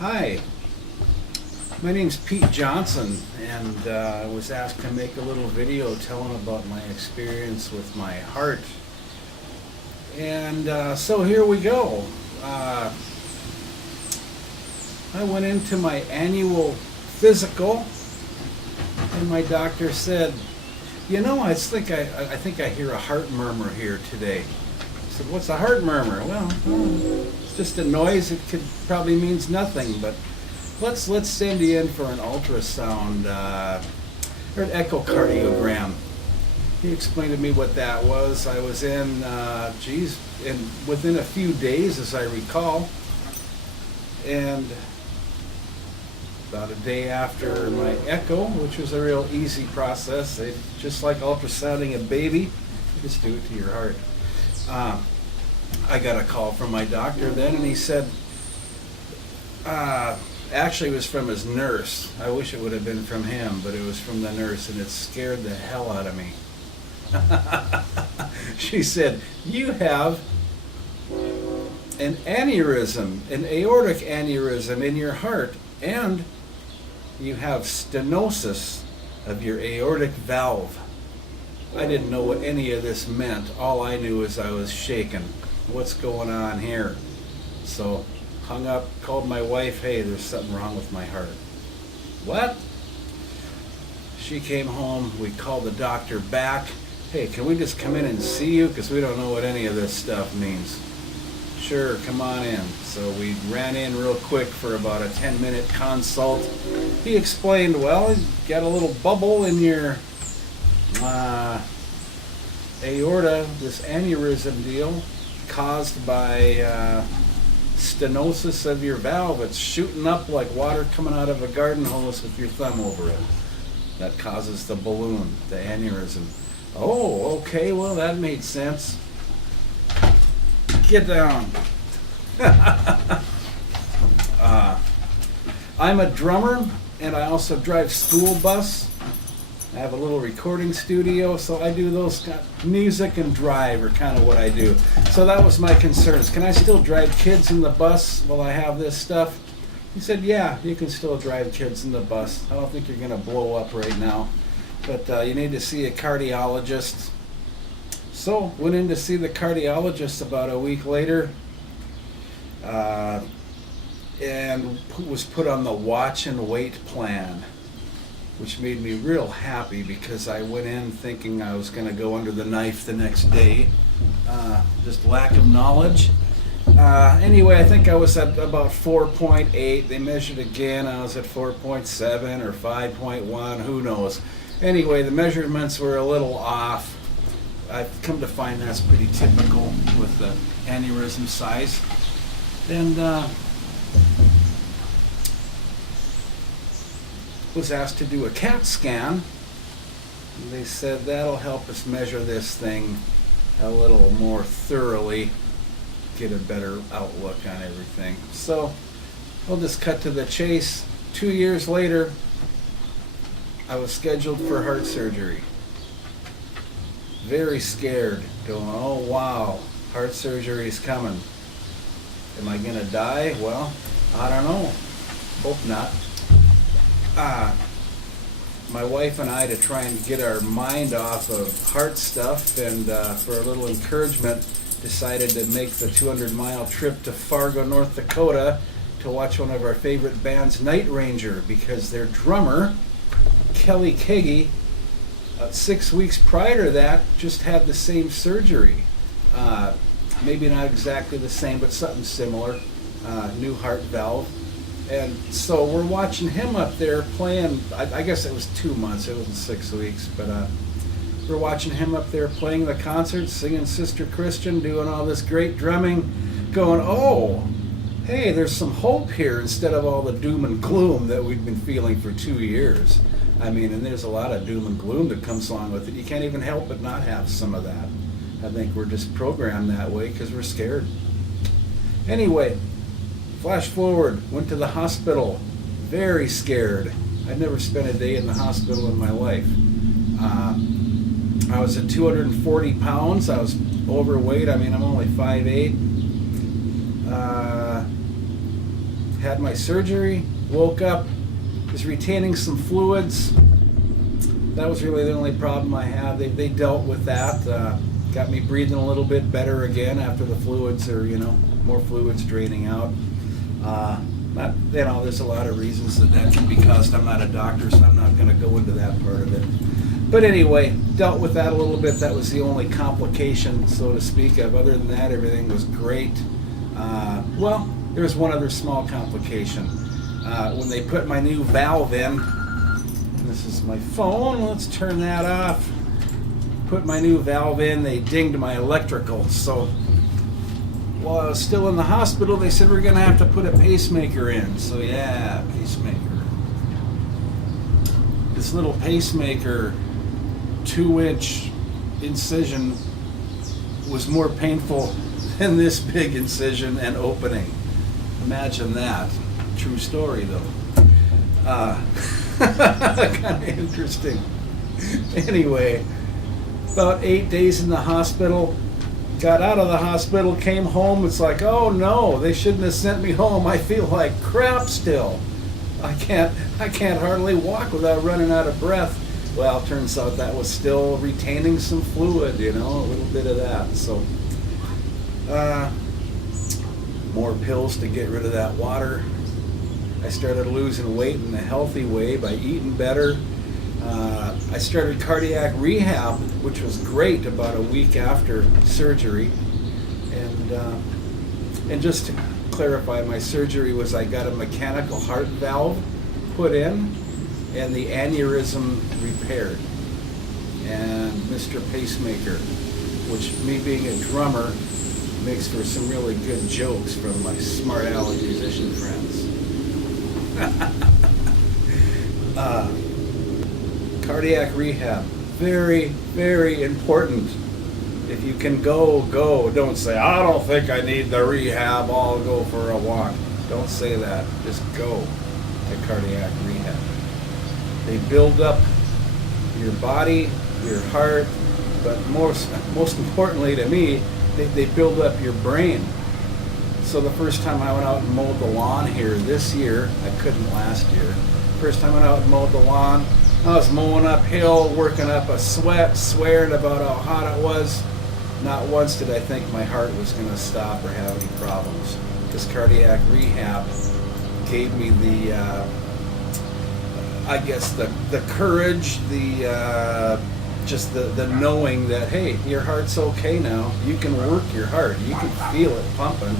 Hi, my name's Pete Johnson, and I was asked to make a little video telling about my experience with my heart. And so here we go. Uh, I went into my annual physical, and my doctor said, I think I hear a heart murmur here today. I said, "What's a heart murmur?" Well, it's just a noise. It could probably means nothing, but let's send you in for an ultrasound or an echocardiogram. He explained to me what that was. I was in, and within a few days, as I recall, and about a day after my echo, which was a real easy process, just like ultrasounding a baby, you just do it to your heart. I got a call from my doctor then, and he said, actually it was from his nurse. I wish it would have been from him, but it was from the nurse, and it scared the hell out of me. She said, "You have an aneurysm, an aortic aneurysm in your heart, and you have stenosis of your aortic valve." I didn't know what any of this meant. All I knew is I was shaking. What's going on here? So hung up, called my wife, "Hey, there's something wrong with my heart." What? She came home, we called the doctor back. "Hey, can we just come in and see you? Because we don't know what any of this stuff means." "Sure, come on in." So we ran in real quick for about a 10-minute consult. He explained, well, you got a little bubble in your aorta, this aneurysm deal, caused by stenosis of your valve. It's shooting up like water coming out of a garden hose with your thumb over it. That causes the balloon, the aneurysm. Oh, okay, well, that made sense. Get down. I'm a drummer, and I also drive school bus. I have a little recording studio, so I do those music and drive are kind of what I do. So that was my concerns. Can I still drive kids in the bus while I have this stuff? He said, "Yeah, you can still drive kids in the bus. I don't think you're going to blow up right now, but you need to see a cardiologist." So went in to see the cardiologist about a week later, and was put on the watch and wait plan, which made me real happy because I went in thinking I was going to go under the knife the next day. Just lack of knowledge. Anyway, I think I was at about 4.8. They measured again. I was at 4.7 or 5.1. Who knows? Anyway, the measurements were a little off. I've come to find that's pretty typical with the aneurysm size. And was asked to do a CAT scan. They said that'll help us measure this thing a little more thoroughly, get a better outlook on everything. So we'll just cut to the chase. 2 years later, I was scheduled for heart surgery. Very scared, going, "Oh wow, heart surgery's coming. Am I gonna die? Well, I don't know. Hope not." My wife and I, to try and get our mind off of heart stuff and for a little encouragement, decided to make the 200-mile trip to Fargo, North Dakota to watch one of our favorite bands, Night Ranger, because their drummer, Kelly Keagy, 6 weeks prior to that, just had the same surgery. Maybe not exactly the same, but something similar, new heart valve. And so we're watching him up there playing. I guess it was 2 months, it wasn't 6 weeks, but we're watching him up there playing the concert, singing Sister Christian, doing all this great drumming, going, "Oh, hey, there's some hope here," instead of all the doom and gloom that we've been feeling for 2 years. I mean, and there's a lot of doom and gloom that comes along with it. You can't even help but not have some of that. I think we're just programmed that way because we're scared. Anyway, flash forward, went to the hospital, very scared. I'd never spent a day in the hospital in my life. I was at 240 pounds. I was overweight. I mean, I'm only 5'8". had my surgery, woke up, was retaining some fluids. That was really the only problem I had. They dealt with that. Got me breathing a little bit better again after the fluids, or more fluids draining out. There's a lot of reasons that can be caused. I'm not a doctor, so I'm not going to go into that part of it. But anyway, dealt with that a little bit. That was the only complication, so to speak of. Other than that, everything was great. There was one other small complication. When they put my new valve in, this is my phone, let's turn that off. Put my new valve in, they dinged my electrical. So while I was still in the hospital, they said we're going to have to put a pacemaker in. So yeah, pacemaker. This little pacemaker, 2-inch incision, was more painful than this big incision and opening. Imagine that. True story though. Kind of interesting. Anyway, about 8 days in the hospital. Got out of the hospital, came home. It's like, oh no, they shouldn't have sent me home. I feel like crap still. I can't hardly walk without running out of breath. Well, it turns out that was still retaining some fluid, a little bit of that. So, more pills to get rid of that water. I started losing weight in a healthy way by eating better. I started cardiac rehab, which was great, about a week after surgery. And just to clarify, my surgery was I got a mechanical heart valve put in and the aneurysm repaired. And Mr. Pacemaker, which, me being a drummer, makes for some really good jokes from my smart aleck musician friends. Cardiac rehab, very, very important. If you can go. Don't say, I don't think I need the rehab, I'll go for a walk. Don't say that. Just go to cardiac rehab. They build up your body, your heart, but most importantly to me, they build up your brain. So the first time I went out and mowed the lawn here this year, I couldn't last year. First time I went out and mowed the lawn, I was mowing uphill, working up a sweat, swearing about how hot it was. Not once did I think my heart was going to stop or have any problems. This cardiac rehab gave me the courage, the knowing that, hey, your heart's okay now. You can work your heart. You can feel it pumping.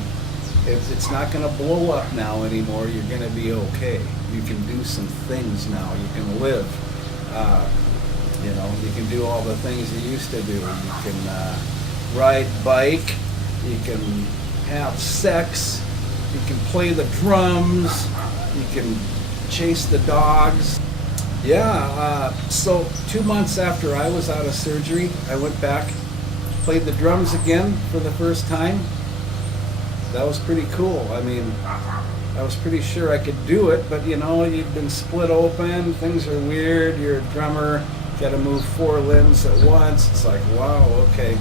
It's not going to blow up now anymore. You're going to be okay. You can do some things now. You can live. You can do all the things you used to do. You can ride bike. You can have sex. You can play the drums. You can chase the dogs. So 2 months after I was out of surgery, I went back, played the drums again for the first time. That was pretty cool. I mean, I was pretty sure I could do it, but you've been split open, things are weird, you're a drummer, got to move 4 limbs at once. It's like, wow, okay,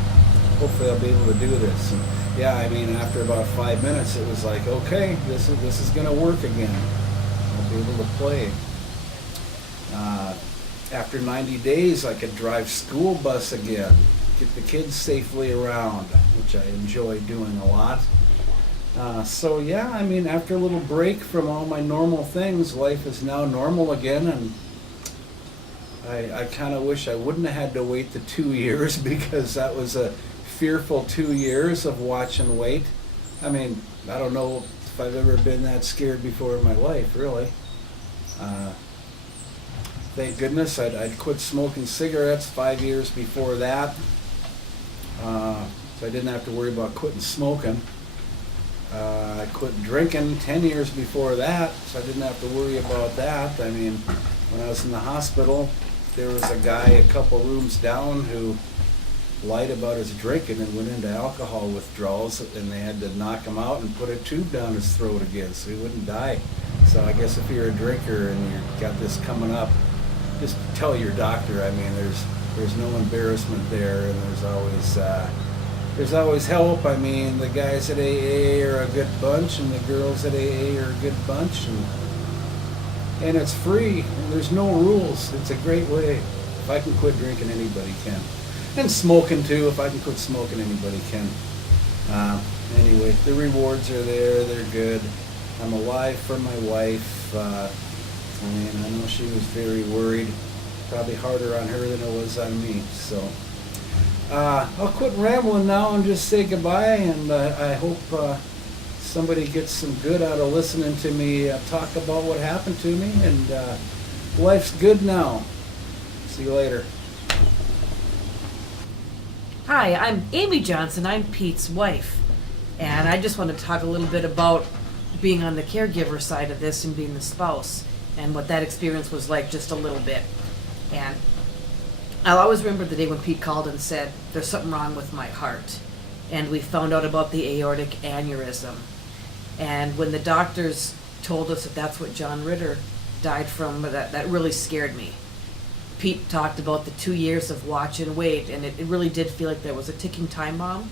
hopefully I'll be able to do this. And after about 5 minutes, it was like, okay, this is going to work again. I'll be able to play. After 90 days, I could drive school bus again, get the kids safely around, which I enjoy doing a lot. After a little break from all my normal things, life is now normal again, and I kind of wish I wouldn't have had to wait the 2 years, because that was a fearful 2 years of watch and wait. I don't know if I've ever been that scared before in my life, really. Thank goodness I'd quit smoking cigarettes 5 years before that, so I didn't have to worry about quitting smoking. I quit drinking 10 years before that, so I didn't have to worry about that. When I was in the hospital, there was a guy a couple rooms down who lied about his drinking and went into alcohol withdrawals, and they had to knock him out and put a tube down his throat again so he wouldn't die. So I guess if you're a drinker and you've got this coming up, just tell your doctor. There's no embarrassment there, and there's always there's always help. I mean, the guys at AA are a good bunch, and the girls at AA are a good bunch, and it's free, and there's no rules. It's a great way. If I can quit drinking, anybody can. And smoking too. If I can quit smoking, anybody can. Anyway, the rewards are there. They're good. I'm alive for my wife. I mean, I know she was very worried. Probably harder on her than it was on me. So I'll quit rambling now and just say goodbye. And I hope somebody gets some good out of listening to me talk about what happened to me. And life's good now. See you later. Hi, I'm Amy Johnson. I'm Pete's wife. And I just want to talk a little bit about being on the caregiver side of this and being the spouse and what that experience was like, just a little bit. And I'll always remember the day when Pete called and said, there's something wrong with my heart. And we found out about the aortic aneurysm. And when the doctors told us that that's what John Ritter died from, that really scared me. Pete talked about the 2 years of watch and wait, and it really did feel like there was a ticking time bomb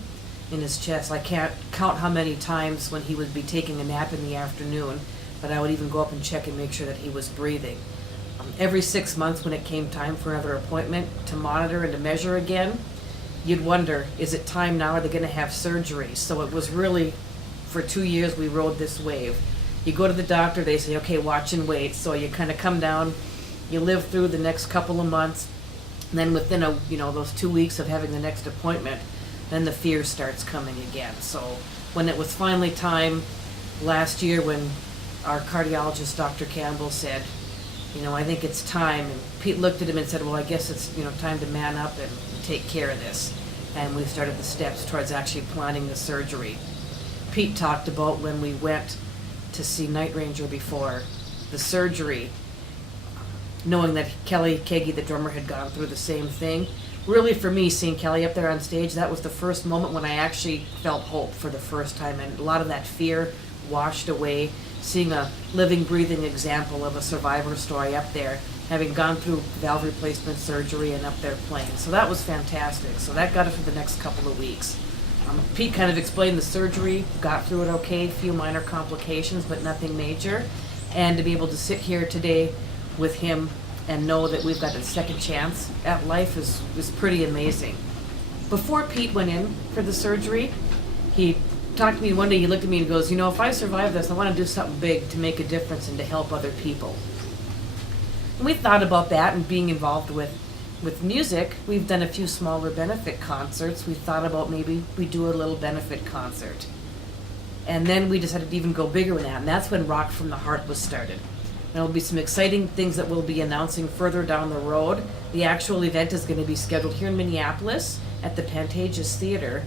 in his chest. I can't count how many times when he would be taking a nap in the afternoon, but I would even go up and check and make sure that he was breathing. Every 6 months when it came time for another appointment to monitor and to measure again, you'd wonder, is it time now? Are they going to have surgery? So it was really, for 2 years we rode this wave. You go to the doctor, they say, okay, watch and wait. So you kind of come down, you live through the next couple of months, and then within those 2 weeks of having the next appointment, then the fear starts coming again. So when it was finally time last year, when our cardiologist, Dr. Campbell, said, I think it's time, and Pete looked at him and said, well, I guess it's time to man up and take care of this. And we started the steps towards actually planning the surgery. Pete talked about when we went to see Night Ranger before the surgery, knowing that Kelly Kegi, the drummer, had gone through the same thing. Really, for me, seeing Kelly up there on stage, that was the first moment when I actually felt hope for the first time, and a lot of that fear washed away, seeing a living, breathing example of a survivor story up there, having gone through valve replacement surgery and up there playing. So that was fantastic. So that got us for the next couple of weeks. Pete kind of explained the surgery, got through it okay, a few minor complications, but nothing major. And to be able to sit here today with him and know that we've got a second chance at life is pretty amazing. Before Pete went in for the surgery, he talked to me one day, he looked at me and goes, if I survive this, I want to do something big to make a difference and to help other people. And we thought about that and being involved with music. We've done a few smaller benefit concerts. We thought about maybe we do a little benefit concert. And then we decided to even go bigger than that, and that's when Rock from the Heart was started. There will be some exciting things that we'll be announcing further down the road. The actual event is going to be scheduled here in Minneapolis at the Pantages Theater.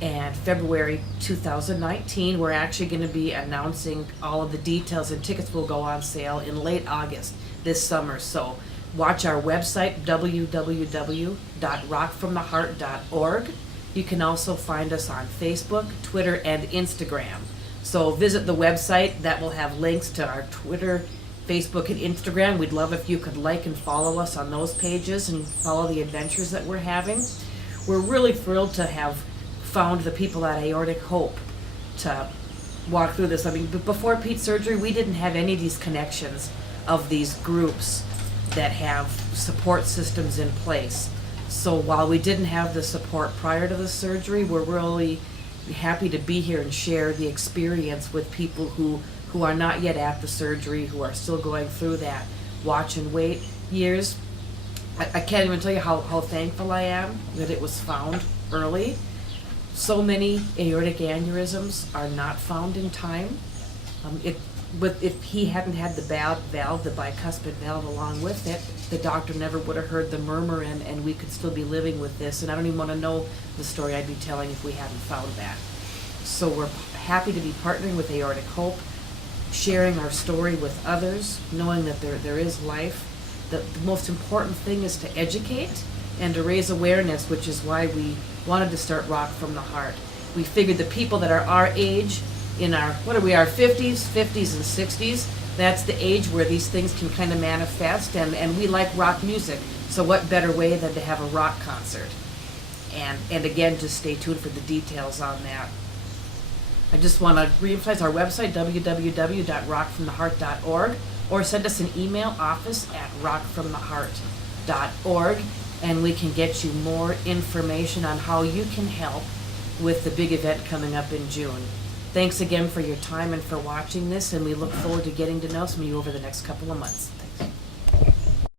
And February 2019, we're actually going to be announcing all of the details, and tickets will go on sale in late August this summer. So watch our website, www.rockfromtheheart.org. You can also find us on Facebook, Twitter, and Instagram. So visit the website. That will have links to our Twitter, Facebook, and Instagram. We'd love if you could like and follow us on those pages and follow the adventures that we're having. We're really thrilled to have found the people at Aortic Hope to walk through this. I mean, before Pete's surgery, we didn't have any of these connections of these groups that have support systems in place. So while we didn't have the support prior to the surgery, we're really happy to be here and share the experience with people who are not yet at the surgery, who are still going through that watch and wait years. I can't even tell you how thankful I am that it was found early. So many aortic aneurysms are not found in time. If he hadn't had the valve, the bicuspid valve along with it, the doctor never would have heard the murmur, and we could still be living with this. And I don't even want to know the story I'd be telling if we hadn't found that. So we're happy to be partnering with Aortic Hope, sharing our story with others, knowing that there is life. The most important thing is to educate and to raise awareness, which is why we wanted to start Rock from the Heart. We figured the people that are our age, in our 50s and 60s, that's the age where these things can kind of manifest, and we like rock music, so what better way than to have a rock concert? And again, just stay tuned for the details on that. I just want to reemphasize our website, www.rockfromtheheart.org, or send us an email, office@rockfromtheheart.org, and we can get you more information on how you can help with the big event coming up in June. Thanks again for your time and for watching this, and we look forward to getting to know some of you over the next couple of months.